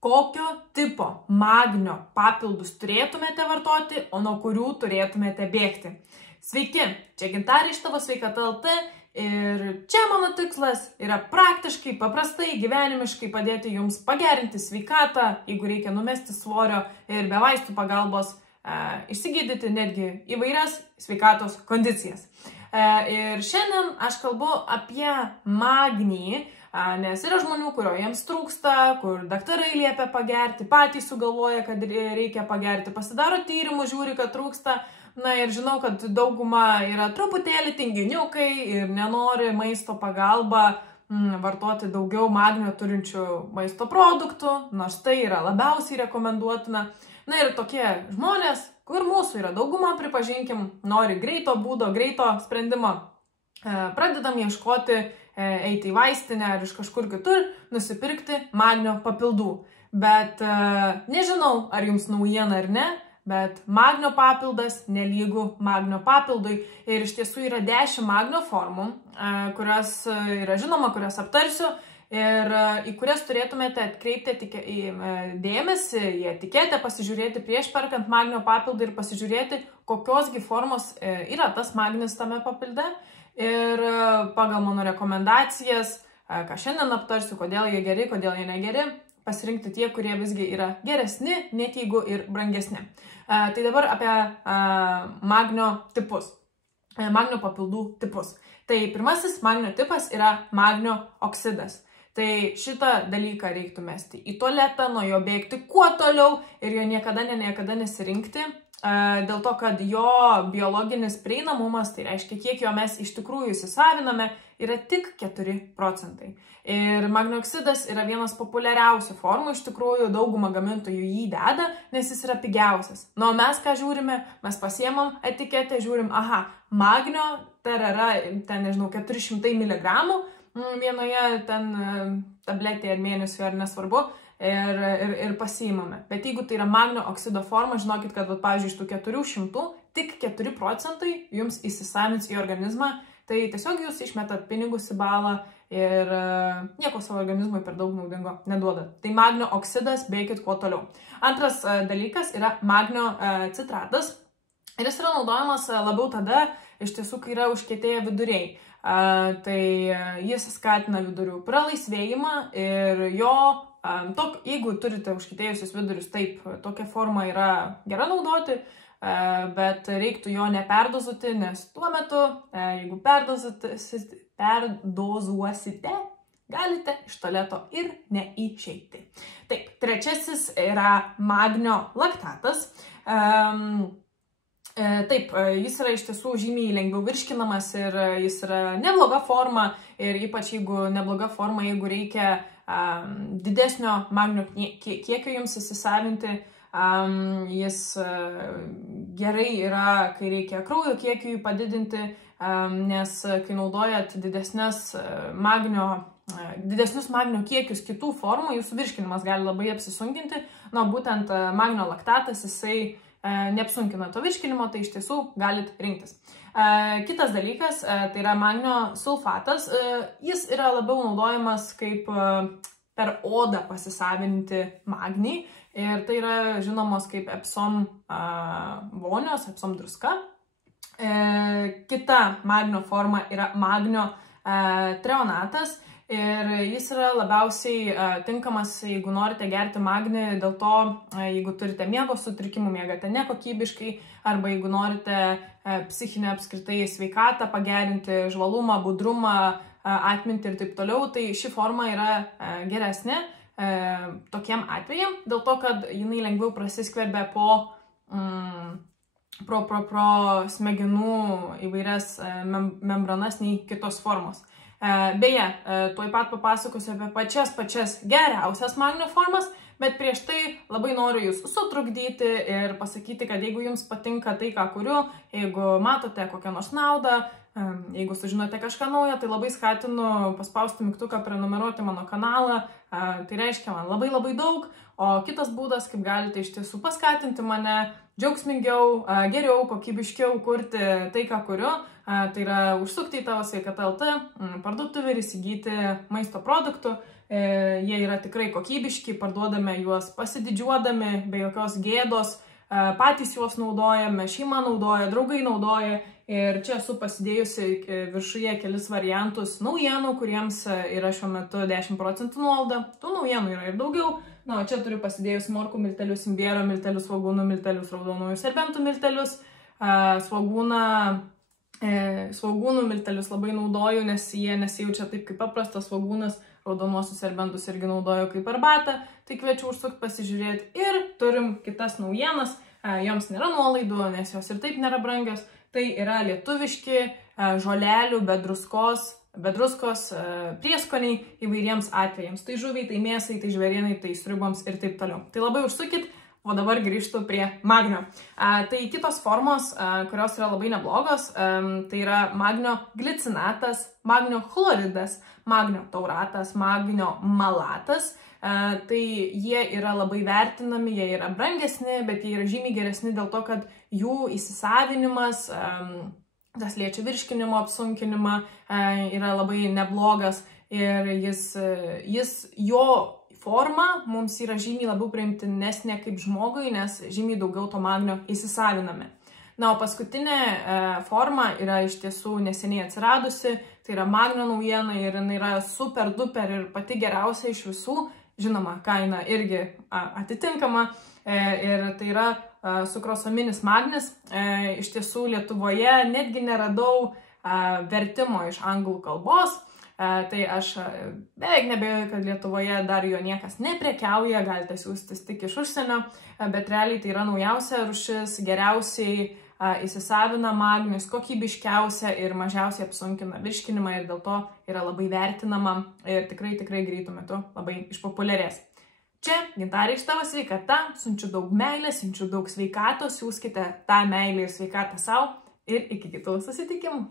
kokio tipo magnio papildus turėtumėte vartoti, o nuo kurių turėtumėte bėgti. Sveiki, čia Gintarė iš Tavo sveikata LT ir čia mano tikslas yra praktiškai, paprastai, gyvenimiškai padėti jums pagerinti sveikatą, jeigu reikia numesti svorio ir be vaistų pagalbos išsigydyti netgi įvairias sveikatos kondicijas. Ir šiandien aš kalbu apie magnį, nes yra žmonių, kurio jiems trūksta, kur daktarai liepia pagerti, patys sugalvoja, kad reikia pagerti, pasidaro tyrimus, žiūri, kad trūksta. Na ir žinau, kad dauguma yra truputėlį tinginiukai ir nenori maisto pagalba vartoti daugiau magnio turinčių maisto produktų, nors tai yra labiausiai rekomenduotina. Na ir tokie žmonės, kur mūsų yra dauguma, pripažinkim, nori greito būdo, greito sprendimo, pradedam ieškoti, eiti į vaistinę ar iš kažkur kitur, nusipirkti magnio papildų. Bet nežinau, ar jums naujiena ar ne, bet magnio papildas nelygu magnio papildui. Ir iš tiesų yra 10 magnio formų, kurios yra žinoma, kurias aptarsiu ir į kurias turėtumėte atkreipti dėmesį, į etiketę, pasižiūrėti prieš perkant magnio papildą ir pasižiūrėti, kokiosgi formos yra tas magnis tame papilde. Ir pagal mano rekomendacijas, ką šiandien aptarsiu, kodėl jie geri, kodėl jie negeri, pasirinkti tie, kurie visgi yra geresni, net jeigu ir brangesni. Tai dabar apie magnio tipus, magnio papildų tipus. Tai pirmasis magnio tipas yra magnio oksidas. Tai šitą dalyką reiktų mesti į tualetą, nuo jo bėgti kuo toliau ir jo niekada nesirinkti. Dėl to, kad jo biologinis prieinamumas, tai reiškia, kiek jo mes iš tikrųjų įsisaviname, yra tik 4 procentai. Ir magnio oksidas yra vienas populiariausių formų, iš tikrųjų dauguma gamintojų jį deda, nes jis yra pigiausias. Nu, mes ką žiūrime, mes pasiemam etiketę, žiūrim, aha, magnio, tai yra, ten nežinau, 400 mg vienoje ten tabletėje ar mėnesiui, ar nesvarbu, ir pasiimame. Bet jeigu tai yra magnio oksido forma, žinokit, kad, pavyzdžiui, iš tų 400, tik 4 procentai jums įsisavins į organizmą, tai tiesiog jūs išmetat pinigus į balą ir nieko savo organizmui per daug naudingo neduoda. Tai magnio oksidas, bėkit kuo toliau. Antras dalykas yra magnio citratas. Ir jis yra naudojamas labiau tada, iš tiesų, kai yra užkietėję viduriai. Tai jis skatina vidurių pralaisvėjimą ir jo, jeigu turite užkietėjusius vidurius, taip, tokia forma yra gera naudoti, bet reiktų jo neperdozuoti, nes tuo metu, jeigu perdozuosite, galite iš tualeto ir neišeiti. Taip, trečiasis yra magnio laktatas. Taip, jis yra iš tiesų žymiai lengviau virškinamas ir jis yra nebloga forma ir ypač jeigu nebloga forma, jeigu reikia didesnio magnio kiekio jums įsisavinti, jis gerai yra, kai reikia kraujo kiekiui padidinti, nes kai naudojat didesnius magnio kiekius kitų formų, jūsų virškinimas gali labai apsisunkinti, na, būtent magnio laktatas, jisai neapsunkina to virškinimo, tai iš tiesų galit rinktis. Kitas dalykas, tai yra magnio sulfatas. Jis yra labiau naudojamas kaip per odą pasisavinti magnį ir tai yra žinomos kaip Epsom vonios, Epsom druska. Kita magnio forma yra magnio treonatas. Ir jis yra labiausiai tinkamas, jeigu norite gerti magnį, dėl to, jeigu turite miego sutrikimų, miegate nekokybiškai, arba jeigu norite psichinę apskritai sveikatą pagerinti, žvalumą, budrumą, atmintį ir taip toliau, tai ši forma yra geresnė tokiem atvejam, dėl to, kad jinai lengviau prasiskverbia pro smegenų įvairias membranas nei kitos formos. Beje, tuoj pat papasakosiu apie pačias geriausias magnio formas, bet prieš tai labai noriu jūs sutrukdyti ir pasakyti, kad jeigu jums patinka tai, ką kuriu, jeigu matote kokią nors naudą, jeigu sužinote kažką naujo, tai labai skatinu paspausti mygtuką prenumeruoti mano kanalą, tai reiškia man labai daug, o kitas būdas, kaip galite iš tiesų paskatinti mane džiaugsmingiau, geriau, kokybiškiau kurti tai, ką kuriu, tai yra užsukti į Tavo sveikata LT parduotuvę ir įsigyti maisto produktų, Jie yra tikrai kokybiški, parduodame juos pasididžiuodami, be jokios gėdos, patys juos naudojame, šeima naudoja, draugai naudoja. Ir čia esu pasidėjusi viršuje kelis variantus naujienų, kuriems yra šiuo metu 10% nuolaida. Tų naujienų yra ir daugiau. Na, o čia turiu pasidėjus morkų miltelius, imbiero miltelius, svogūnų miltelius, raudonųjų serbentų miltelius. Svogūnų miltelius labai naudoju, nes jie nesijaučia taip kaip paprastas svogūnas. Raudonuosius serbentus irgi naudoju kaip arbatą. Tai kviečiu užsukti pasižiūrėti. Ir turim kitas naujienas. Joms nėra nuolaidų, nes jos ir taip nėra brangios. Tai yra lietuviški žolelių be druskos prieskoniai įvairiems atvejams. Tai žuviai, tai mėsai, tai žvėrienai, tai sriuboms ir taip toliau. Tai labai užsukit, o dabar grįžtu prie magnio. Tai kitos formos, kurios yra labai neblogos, tai yra magnio glicinatas, magnio chloridas, magnio tauratas, magnio malatas. Tai jie yra labai vertinami, jie yra brangesni, bet jie yra žymiai geresni dėl to, kad jų įsisavinimas, tas liečia virškinimo apsunkinimą, yra labai neblogas ir jo forma mums yra žymiai labiau priimtinesnė kaip žmogui, nes žymiai daugiau to magnio įsisaviname. Na, o paskutinė forma yra iš tiesų neseniai atsiradusi, tai yra magnio naujiena ir jinai yra super duper ir pati geriausia iš visų. Žinoma, kaina irgi atitinkama ir tai yra sukrosaminis magnis. Iš tiesų Lietuvoje netgi neradau vertimo iš anglų kalbos, tai aš beveik nebejoju, kad Lietuvoje dar jo niekas neprekiauja, galite siųstis tik iš užsienio, bet realiai tai yra naujausia rūšis, geriausiai įsisavina magnius, kokybiškiausia ir mažiausiai apsunkina virškinimą ir dėl to yra labai vertinama ir tikrai greitų metu labai išpopuliarės. Čia Gintarė iš Tavo sveikata, siunčiu daug meilės, siunčiu daug sveikatos, siųskite tą meilę ir sveikatą sau ir iki kitų susitikimų.